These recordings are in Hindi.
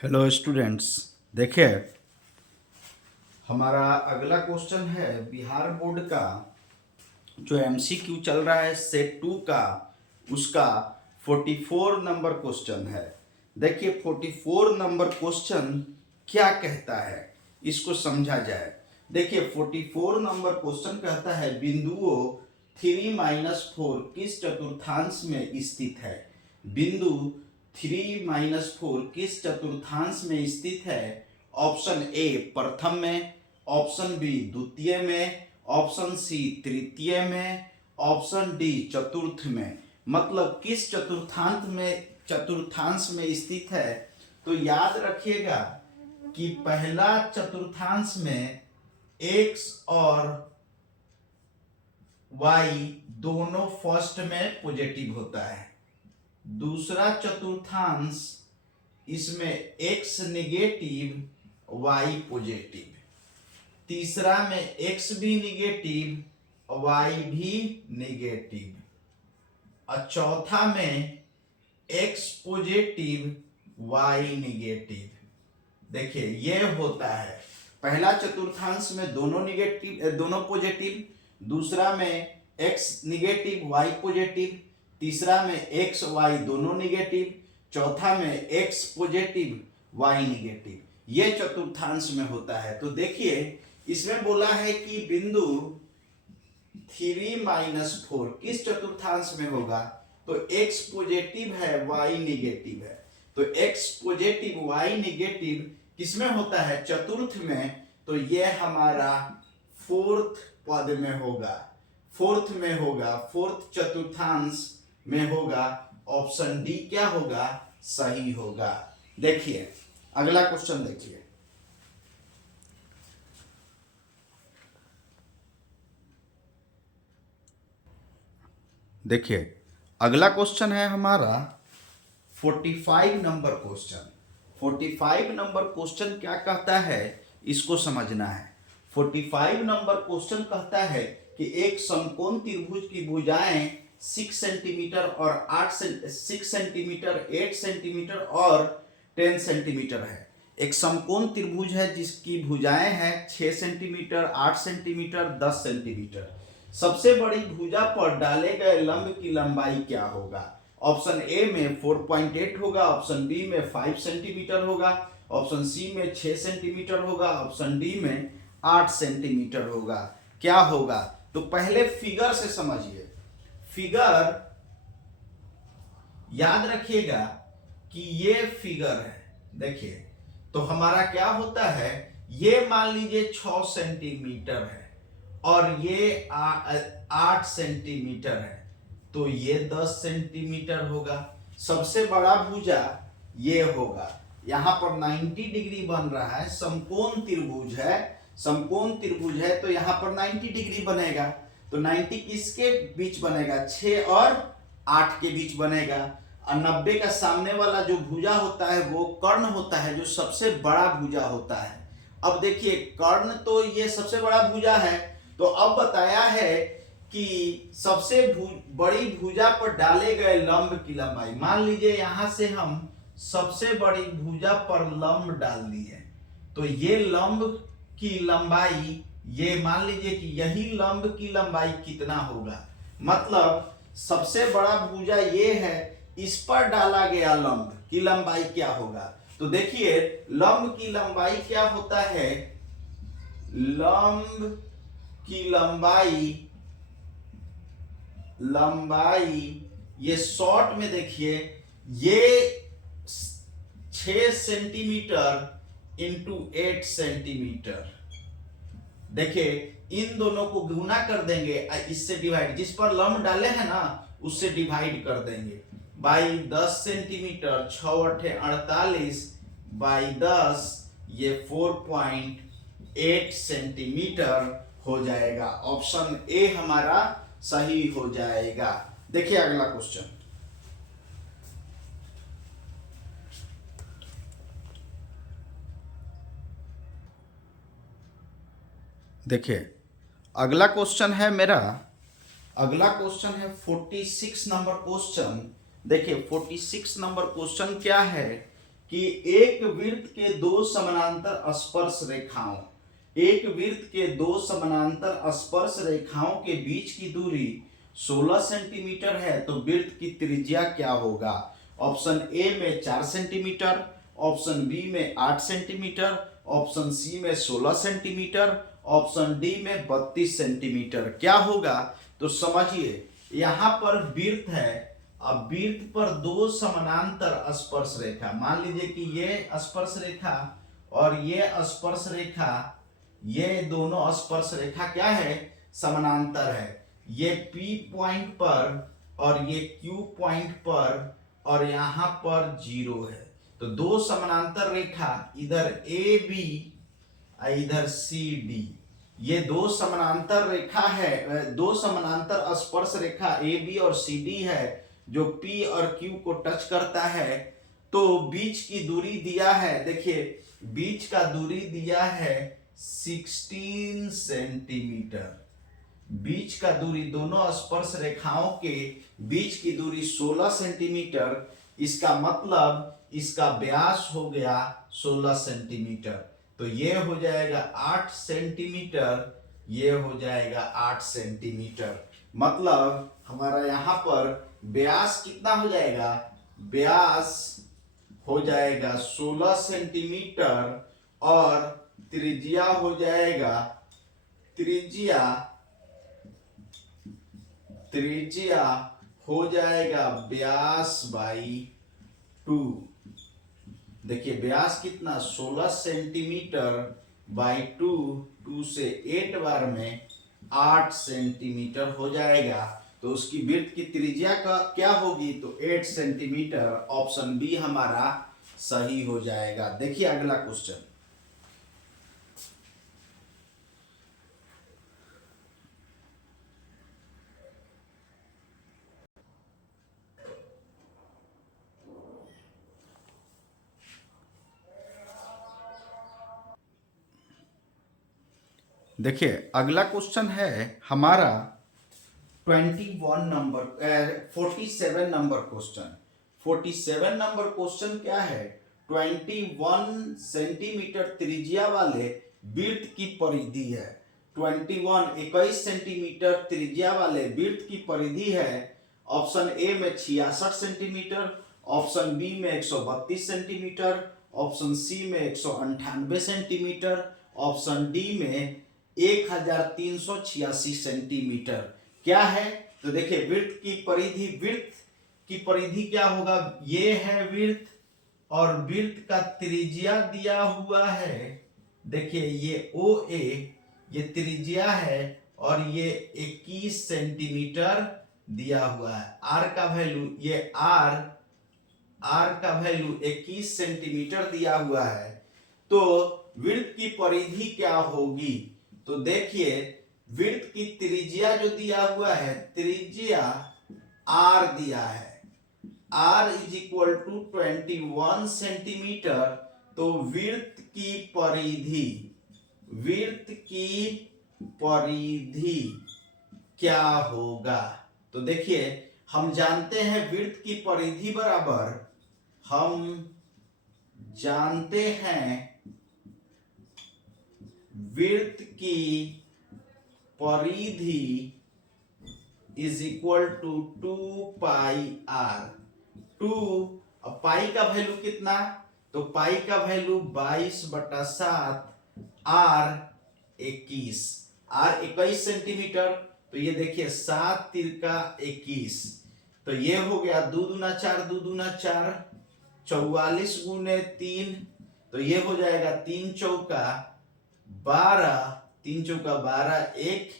हेलो स्टूडेंट्स, देखिए हमारा अगला क्वेश्चन है बिहार बोर्ड का जो एमसीक्यू चल रहा है सेट 2 का, उसका 44 नंबर क्वेश्चन है। देखिए 44 नंबर क्वेश्चन क्या कहता है, इसको समझा जाए। देखिए 44 नंबर क्वेश्चन कहता है बिंदुओं 3-4 किस चतुर्थांश में स्थित है। बिंदु 3-4 किस चतुर्थांश में स्थित है। ऑप्शन ए प्रथम में, ऑप्शन बी द्वितीय में, ऑप्शन सी तृतीय में, ऑप्शन डी चतुर्थ में। मतलब किस चतुर्थांश में स्थित है। तो याद रखिएगा कि पहला चतुर्थांश में x और y दोनों फर्स्ट में पॉजिटिव होता है। दूसरा चतुर्थांश इसमें x निगेटिव y पॉजिटिव। तीसरा में x भी निगेटिव y भी निगेटिव और चौथा में x पॉजिटिव y निगेटिव। देखिए ये होता है पहला चतुर्थांश में दोनों निगेटिव दोनों पॉजिटिव, दूसरा में x निगेटिव y पॉजिटिव, तीसरा में x y दोनों निगेटिव, चौथा में x पॉजिटिव y निगेटिव। ये चतुर्थांश में होता है। तो देखिए इसमें बोला है कि बिंदु 3-4 किस चतुर्थांश में होगा। तो x पॉजिटिव है y निगेटिव है। तो x पॉजिटिव y निगेटिव किसमें होता है, चतुर्थ में। तो ये हमारा फोर्थ पद में होगा, फोर्थ चतुर्थांश में होगा। ऑप्शन डी क्या होगा, सही होगा। देखिए अगला क्वेश्चन देखिए। देखिए अगला क्वेश्चन है हमारा 45 नंबर क्वेश्चन। 45 नंबर क्वेश्चन क्या कहता है, इसको समझना है। 45 नंबर क्वेश्चन कहता है कि एक समकोण त्रिभुज की भुजाएं 6 सेंटीमीटर और 6 सेंटीमीटर 8 सेंटीमीटर और 10 सेंटीमीटर है। एक समकोण त्रिभुज है जिसकी भुजाएं हैं 6 सेंटीमीटर 8 सेंटीमीटर 10 सेंटीमीटर। सबसे बड़ी भुजा पर डाले गए लंब की लंबाई क्या होगा। ऑप्शन ए में 4.8 होगा, ऑप्शन बी में 5 सेंटीमीटर होगा, ऑप्शन सी में 6 सेंटीमीटर होगा, ऑप्शन डी में 8 सेंटीमीटर होगा। क्या होगा, तो पहले फिगर से समझिए। फिगर याद रखिएगा कि ये फिगर है। देखिए तो हमारा क्या होता है, ये मान लीजिए 6 सेंटीमीटर है और ये 8 सेंटीमीटर है, तो ये 10 सेंटीमीटर होगा। सबसे बड़ा भुजा ये होगा। यहां पर 90 डिग्री बन रहा है, समकोण त्रिभुज है, तो यहां पर 90 डिग्री बनेगा। तो 90 किसके बीच बनेगा, 6 और 8 के बीच बनेगा। और 90 का सामने वाला जो भुजा होता है वो कर्ण होता है, जो सबसे बड़ा भुजा होता है। अब देखिए कर्ण तो ये सबसे बड़ा भुजा है। तो अब बताया है कि सबसे बड़ी भुजा पर डाले गए लंब की लंबाई। मान लीजिए यहां से हम सबसे बड़ी भुजा पर लंब डाल दिए, तो ये लंब की लंबाई, ये मान लीजिए कि यही लंब की लंबाई कितना होगा। मतलब सबसे बड़ा भुजा ये है, इस पर डाला गया लंब की लंबाई क्या होगा। तो देखिए लंब की लंबाई क्या होता है, लंब की लंबाई ये शॉर्ट में देखिए, ये 6 सेंटीमीटर इंटू 8 सेंटीमीटर। देखिए इन दोनों को गुना कर देंगे, इससे डिवाइड, जिस पर लंब डाले हैं ना उससे डिवाइड कर देंगे बाई 10 सेंटीमीटर। 6 8 48 बाई 10, ये 4.8 सेंटीमीटर हो जाएगा। ऑप्शन ए हमारा सही हो जाएगा। देखिए अगला क्वेश्चन। देखिए अगला क्वेश्चन है मेरा, अगला क्वेश्चन है 46 नंबर क्वेश्चन। देखिए 46 नंबर क्वेश्चन क्या है कि एक वृत्त के दो समानांतर स्पर्श रेखाओं के बीच की दूरी 16 सेंटीमीटर है, तो वृत्त की त्रिज्या क्या होगा? ऑप्शन ए में 4 सेंटीमीटर, ऑप्शन बी में 8 सेंटीमीटर, ऑप्शन सी में 16 सेंटीमीटर, ऑप्शन डी में 32 सेंटीमीटर। क्या होगा? तो समझिए, यहां पर वृत्त है। अब वृत्त पर दो समानांतर स्पर्श रेखा, मान लीजिए कि ये स्पर्श रेखा और ये स्पर्श रेखा, ये दोनों स्पर्श रेखा क्या है? समानांतर है। ये P पॉइंट पर और ये Q पॉइंट पर और यहां पर 0 है। तो दो समानांतर रेखा, इधर AB इधर CD, ये दो समानांतर रेखा है, दो समानांतर स्पर्श रेखा AB और CD है जो P और Q को टच करता है। तो बीच की दूरी दिया है, देखिए बीच का दूरी दिया है 16 सेंटीमीटर। बीच का दूरी, दोनों स्पर्श रेखाओं के बीच की दूरी 16 सेंटीमीटर। इसका मतलब इसका व्यास हो गया 16 सेंटीमीटर। तो ये हो जाएगा 8 सेंटीमीटर, ये हो जाएगा 8 सेंटीमीटर। मतलब हमारा यहाँ पर व्यास कितना हो जाएगा? व्यास हो जाएगा 16 सेंटीमीटर और त्रिज्या हो जाएगा, त्रिज्या हो जाएगा व्यास बाई 2। देखिए व्यास कितना? 16 सेंटीमीटर बाई 2, 2 से 8 बार में 8 सेंटीमीटर हो जाएगा। तो उसकी वृत्त की त्रिज्या का क्या होगी? तो 8 सेंटीमीटर। ऑप्शन बी हमारा सही हो जाएगा। देखिए अगला क्वेश्चन, देखिए अगला क्वेश्चन है हमारा 47 नंबर क्वेश्चन। 47 नंबर क्वेश्चन क्या है? 21 सेंटीमीटर त्रिज्या वाले वृत्त की परिधि है। 21 सेंटीमीटर त्रिज्या वाले वृत्त की परिधि है। ऑप्शन ए में 66 सेंटीमीटर, ऑप्शन बी में 132 सेंटीमीटर, ऑप्शन सी में 198 सेंटीमीटर, ऑप्शन डी में 1386 सेंटीमीटर। क्या है? तो देखिए वृत्त की परिधि क्या होगा? ये है वृत्त और वृत्त का त्रिज्या दिया हुआ है। देखिए ये OA, ये त्रिज्या है और ये 21 सेंटीमीटर दिया हुआ है। R का वैल्यू, ये R का वैल्यू 21 सेंटीमीटर दिया हुआ है। तो वृत्त की परिधि क्या होगी? तो देखिए वृत्त की त्रिज्या जो दिया हुआ है, त्रिज्या R दिया है, R is equal to 21 centimetre. तो वृत्त की परिधि क्या होगा? तो देखिए हम जानते हैं वृत्त की परिधि बराबर, हम जानते हैं वृत्त की परिधि is equal to 2 pi R। 2, अब पाई का वैल्यू कितना? तो पाई का वैल्यू 22/7, R 21, R 21 सेंटीमीटर। तो ये देखिए 7 तिरका 21, तो ये हो गया 2 दूना 4, 2 दूना 4, 44 गुने 3, तो ये हो जाएगा 3 चौका 12, 3 चौका 12, 1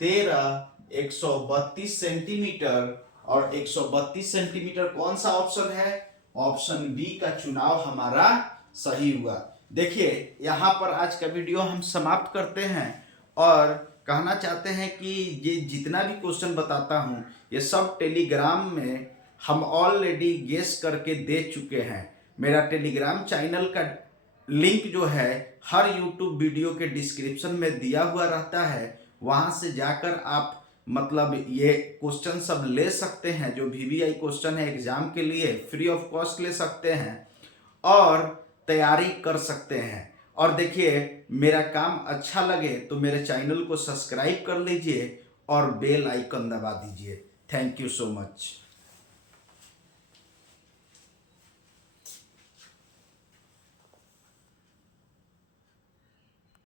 13, 132 सेंटीमीटर। और 132 सेंटीमीटर कौन सा ऑप्शन है? ऑप्शन बी का चुनाव हमारा सही हुआ। देखिए यहाँ पर आज का वीडियो हम समाप्त करते हैं और कहना चाहते हैं कि ये जितना भी क्वेश्चन बताता हूँ ये सब टेलीग्राम में हम ऑलरेडी गेस करके दे चुके हैं। मेरा टेलीग्राम चैनल का लिंक जो है हर यूट्यूब वीडियो के डिस्क्रिप्शन में दिया हुआ रहता है, वहां से जाकर आप मतलब ये क्वेश्चन सब ले सकते हैं। जो VVI क्वेश्चन है एग्जाम के लिए फ्री ऑफ कॉस्ट ले सकते हैं। और तैयारी कर सकते हैं। और देखिए, मेरा काम अच्छा लगे तो मेरे चैनल को सब्सक्राइब कर लीजिए और बेल आइकन दबा दीजिए। Thank you so much.